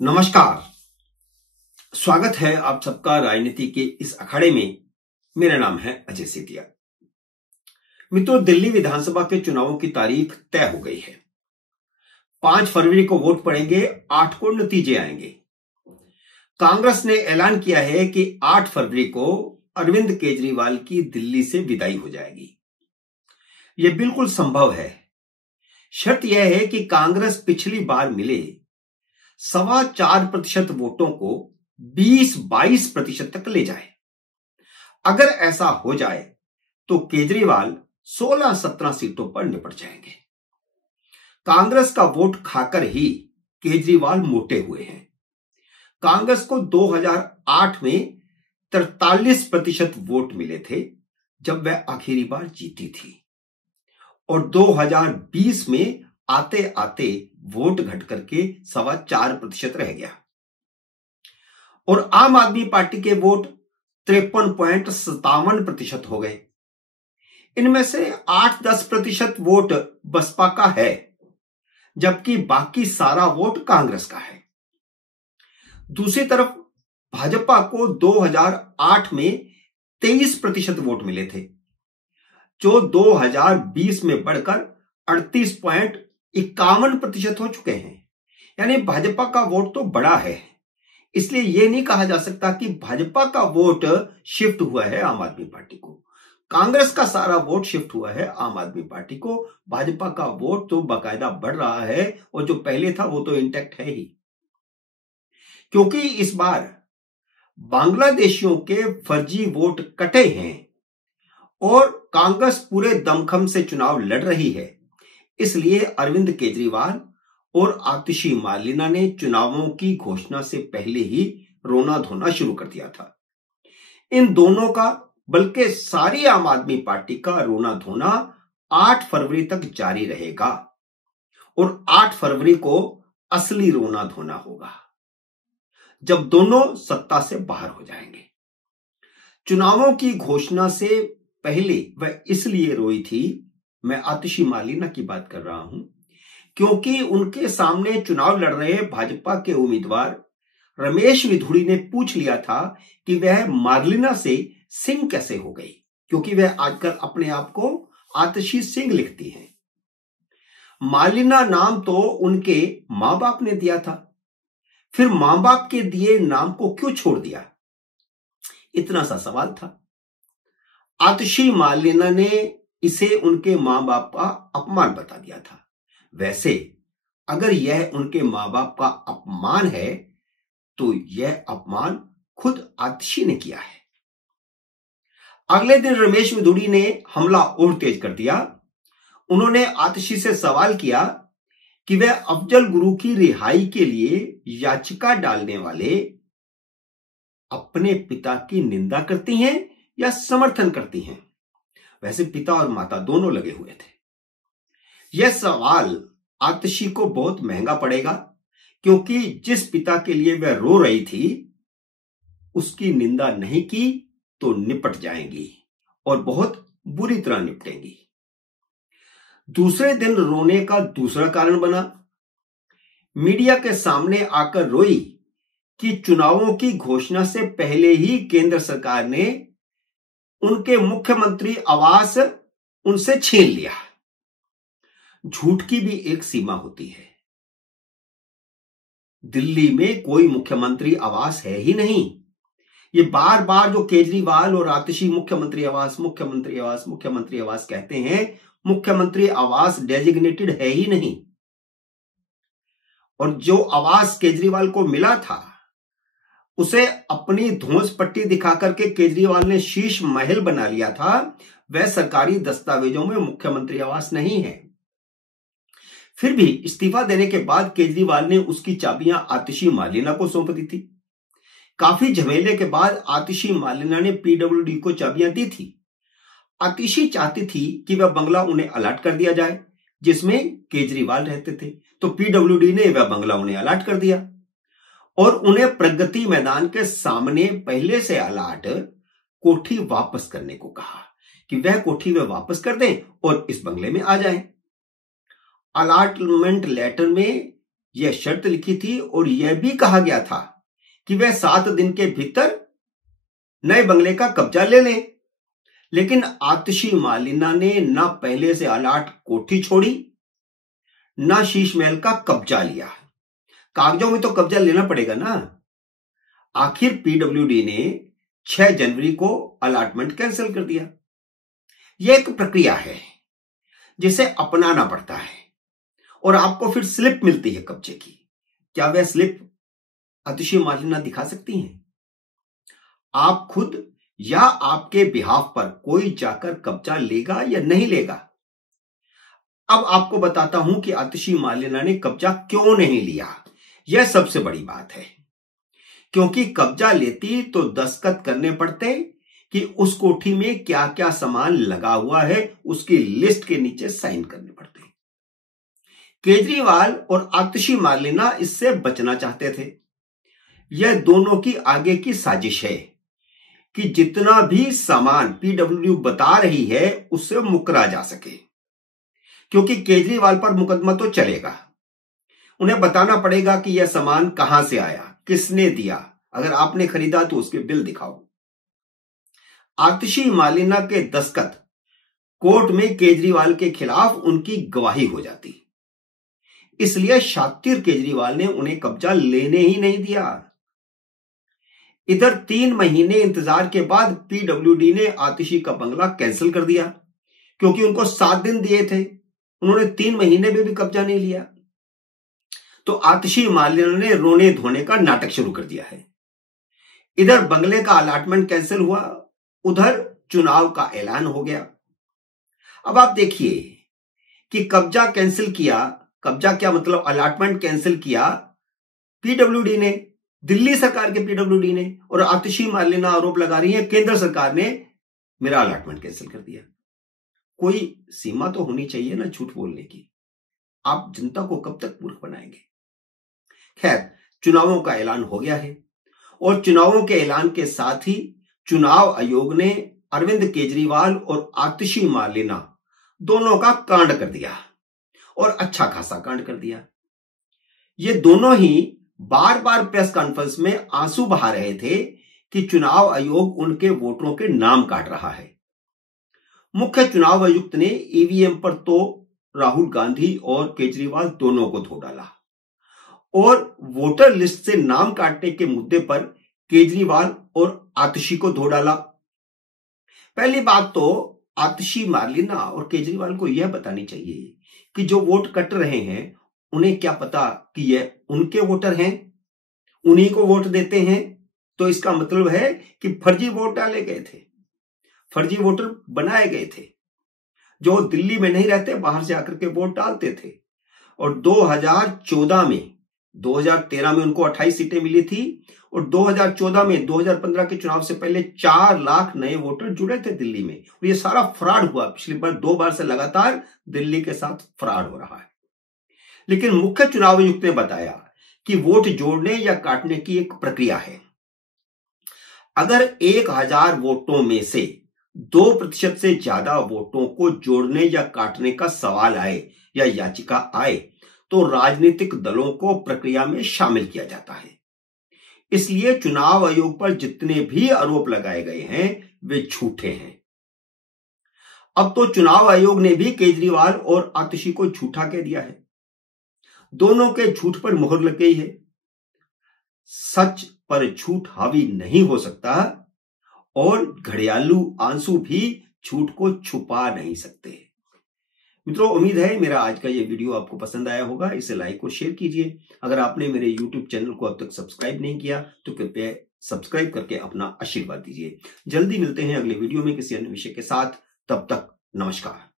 नमस्कार। स्वागत है आप सबका राजनीति के इस अखाड़े में। मेरा नाम है अजय सेठिया। मित्रों, दिल्ली विधानसभा के चुनावों की तारीख तय हो गई है। 5 फरवरी को वोट पड़ेंगे, 8 को नतीजे आएंगे। कांग्रेस ने ऐलान किया है कि 8 फरवरी को अरविंद केजरीवाल की दिल्ली से विदाई हो जाएगी। यह बिल्कुल संभव है। शर्त यह है कि कांग्रेस पिछली बार मिले 4.25% वोटों को 20-22% तक ले जाए। अगर ऐसा हो जाए तो केजरीवाल 16-17 सीटों पर निपट जाएंगे। कांग्रेस का वोट खाकर ही केजरीवाल मोटे हुए हैं। कांग्रेस को 2008 में 43% वोट मिले थे जब वह आखिरी बार जीती थी, और 2020 में आते आते वोट घट करके 4.25% रह गया। और आम आदमी पार्टी के वोट 53.57% हो गए। इनमें से 8-10% वोट बसपा का है, जबकि बाकी सारा वोट कांग्रेस का है। दूसरी तरफ भाजपा को 2008 में 23% वोट मिले थे, जो 2020 में बढ़कर 38.51% हो चुके हैं। यानी भाजपा का वोट तो बड़ा है। इसलिए यह नहीं कहा जा सकता कि भाजपा का वोट शिफ्ट हुआ है आम आदमी पार्टी को। कांग्रेस का सारा वोट शिफ्ट हुआ है आम आदमी पार्टी को। भाजपा का वोट तो बाकायदा बढ़ रहा है, और जो पहले था वो तो इंटैक्ट है ही। क्योंकि इस बार बांग्लादेशियों के फर्जी वोट कटे हैं और कांग्रेस पूरे दमखम से चुनाव लड़ रही है, इसलिए अरविंद केजरीवाल और आतिशी मार्लेना ने चुनावों की घोषणा से पहले ही रोना धोना शुरू कर दिया था। इन दोनों का, बल्कि सारी आम आदमी पार्टी का रोना धोना 8 फरवरी तक जारी रहेगा, और 8 फरवरी को असली रोना धोना होगा, जब दोनों सत्ता से बाहर हो जाएंगे। चुनावों की घोषणा से पहले वह इसलिए रोई थी, मैं आतिशी मार्लेना की बात कर रहा हूं, क्योंकि उनके सामने चुनाव लड़ रहे भाजपा के उम्मीदवार रमेश विधुड़ी ने पूछ लिया था कि वह मार्लेना से सिंह कैसे हो गई, क्योंकि वह आजकल अपने आप को आतिशी सिंह लिखती हैं। मार्लेना नाम तो उनके मां बाप ने दिया था, फिर मां बाप के दिए नाम को क्यों छोड़ दिया? इतना सा सवाल था। आतिशी मार्लेना ने इसे उनके मां बाप का अपमान बता दिया था। वैसे अगर यह उनके मां बाप का अपमान है तो यह अपमान खुद आतिशी ने किया है। अगले दिन रमेश विधुड़ी ने हमला और तेज कर दिया। उन्होंने आतिशी से सवाल किया कि वह अफजल गुरु की रिहाई के लिए याचिका डालने वाले अपने पिता की निंदा करती हैं या समर्थन करती हैं। वैसे पिता और माता दोनों लगे हुए थे। यह सवाल आतिशी को बहुत महंगा पड़ेगा, क्योंकि जिस पिता के लिए वह रो रही थी उसकी निंदा नहीं की तो निपट जाएंगी, और बहुत बुरी तरह निपटेंगी। दूसरे दिन रोने का दूसरा कारण बना। मीडिया के सामने आकर रोई कि चुनावों की घोषणा से पहले ही केंद्र सरकार ने उनके मुख्यमंत्री आवास उनसे छीन लिया। झूठ की भी एक सीमा होती है। दिल्ली में कोई मुख्यमंत्री आवास है ही नहीं। ये बार बार जो केजरीवाल और आतिशी मुख्यमंत्री आवास, मुख्यमंत्री आवास, मुख्यमंत्री आवास कहते हैं, मुख्यमंत्री आवास डेजिग्नेटेड है ही नहीं। और जो आवास केजरीवाल को मिला था उसे अपनी धौंस पट्टी दिखाकर के केजरीवाल ने शीश महल बना लिया था। वह सरकारी दस्तावेजों में मुख्यमंत्री आवास नहीं है। फिर भी इस्तीफा देने के बाद केजरीवाल ने उसकी चाबियां आतिशी मार्लेना को सौंप दी थी। काफी झमेले के बाद आतिशी मार्लेना ने पीडब्ल्यूडी को चाबियां दी थी। आतिशी चाहती थी कि वह बंगला उन्हें अलॉट कर दिया जाए जिसमें केजरीवाल रहते थे, तो पीडब्ल्यूडी ने वह बंगला उन्हें अलॉट कर दिया, और उन्हें प्रगति मैदान के सामने पहले से अलॉट कोठी वापस करने को कहा कि वह कोठी वे वापस कर दें और इस बंगले में आ जाएं। अलॉटमेंट लेटर में यह शर्त लिखी थी और यह भी कहा गया था कि वह 7 दिन के भीतर नए बंगले का कब्जा ले लें। लेकिन आतिशी मालिना ने न पहले से अलाट कोठी छोड़ी, न शीश महल का कब्जा लिया। कागजों में तो कब्जा लेना पड़ेगा ना। आखिर पीडब्ल्यूडी ने 6 जनवरी को अलाटमेंट कैंसिल कर दिया। यह एक प्रक्रिया है जिसे अपनाना पड़ता है और आपको फिर स्लिप मिलती है कब्जे की। क्या वह स्लिप आतिशी मालिना दिखा सकती हैं? आप खुद या आपके बिहाफ पर कोई जाकर कब्जा लेगा या नहीं लेगा? अब आपको बताता हूं कि आतिशी मालिना ने कब्जा क्यों नहीं लिया। यह सबसे बड़ी बात है, क्योंकि कब्जा लेती तो दस्तखत करने पड़ते कि उस कोठी में क्या क्या सामान लगा हुआ है, उसकी लिस्ट के नीचे साइन करने पड़ते। केजरीवाल और आतिशी मालिना इससे बचना चाहते थे। यह दोनों की आगे की साजिश है कि जितना भी सामान पीडब्ल्यूडी बता रही है उससे मुकरा जा सके, क्योंकि केजरीवाल पर मुकदमा तो चलेगा। उन्हें बताना पड़ेगा कि यह सामान कहां से आया, किसने दिया, अगर आपने खरीदा तो उसके बिल दिखाओ। आतिशी मालिना के दस्तखत कोर्ट में केजरीवाल के खिलाफ उनकी गवाही हो जाती। इसलिए शातिर केजरीवाल ने उन्हें कब्जा लेने ही नहीं दिया। इधर 3 महीने इंतजार के बाद पीडब्ल्यूडी ने आतिशी का बंगला कैंसिल कर दिया, क्योंकि उनको 7 दिन दिए थे। उन्होंने 3 महीने में भी कब्जा नहीं लिया। तो आतिशी मालिना ने रोने धोने का नाटक शुरू कर दिया है। इधर बंगले का अलॉटमेंट कैंसिल हुआ, उधर चुनाव का ऐलान हो गया। अब आप देखिए कि कब्जा कैंसिल किया, कब्जा क्या मतलब अलॉटमेंट कैंसिल किया पीडब्ल्यूडी ने, दिल्ली सरकार के पीडब्ल्यूडी ने, और आतिशी मालिना आरोप लगा रही है केंद्र सरकार ने मेरा अलॉटमेंट कैंसिल कर दिया। कोई सीमा तो होनी चाहिए ना झूठ बोलने की। आप जनता को कब तक मूर्ख बनाएंगे? खैर, चुनावों का ऐलान हो गया है और चुनावों के ऐलान के साथ ही चुनाव आयोग ने अरविंद केजरीवाल और आतिशी मालिना दोनों का कांड कर दिया, और अच्छा खासा कांड कर दिया। ये दोनों ही बार बार प्रेस कॉन्फ्रेंस में आंसू बहा रहे थे कि चुनाव आयोग उनके वोटरों के नाम काट रहा है। मुख्य चुनाव आयुक्त ने ईवीएम पर तो राहुल गांधी और केजरीवाल दोनों को धो डाला, और वोटर लिस्ट से नाम काटने के मुद्दे पर केजरीवाल और आतिशी को धो डाला। पहली बात तो आतिशी मालिना और केजरीवाल को यह बतानी चाहिए कि जो वोट कट रहे हैं उन्हें क्या पता कि यह उनके वोटर हैं, उन्हीं को वोट देते हैं। तो इसका मतलब है कि फर्जी वोट डाले गए थे, फर्जी वोटर बनाए गए थे, जो दिल्ली में नहीं रहते, बाहर से आकर के वोट डालते थे। और 2013 में उनको 28 सीटें मिली थी, और 2014 में 2015 के चुनाव से पहले 4 लाख नए वोटर जुड़े थे दिल्ली में। और ये सारा फ्रॉड हुआ। पिछली बार 2 बार से लगातार दिल्ली के साथ फ्रॉड हो रहा है। लेकिन मुख्य चुनाव आयुक्त ने बताया कि वोट जोड़ने या काटने की एक प्रक्रिया है। अगर 1000 वोटों में से 2% से ज्यादा वोटों को जोड़ने या काटने का सवाल आए या याचिका आए तो राजनीतिक दलों को प्रक्रिया में शामिल किया जाता है। इसलिए चुनाव आयोग पर जितने भी आरोप लगाए गए हैं वे झूठे हैं। अब तो चुनाव आयोग ने भी केजरीवाल और आतिशी को झूठा कह दिया है। दोनों के झूठ पर मुहर लग गई है। सच पर झूठ हावी नहीं हो सकता, और घड़ियालू आंसू भी झूठ को छुपा नहीं सकते। मित्रों, उम्मीद है मेरा आज का ये वीडियो आपको पसंद आया होगा। इसे लाइक और शेयर कीजिए। अगर आपने मेरे YouTube चैनल को अब तक सब्सक्राइब नहीं किया तो कृपया सब्सक्राइब करके अपना आशीर्वाद दीजिए। जल्दी मिलते हैं अगले वीडियो में किसी अन्य विषय के साथ। तब तक नमस्कार।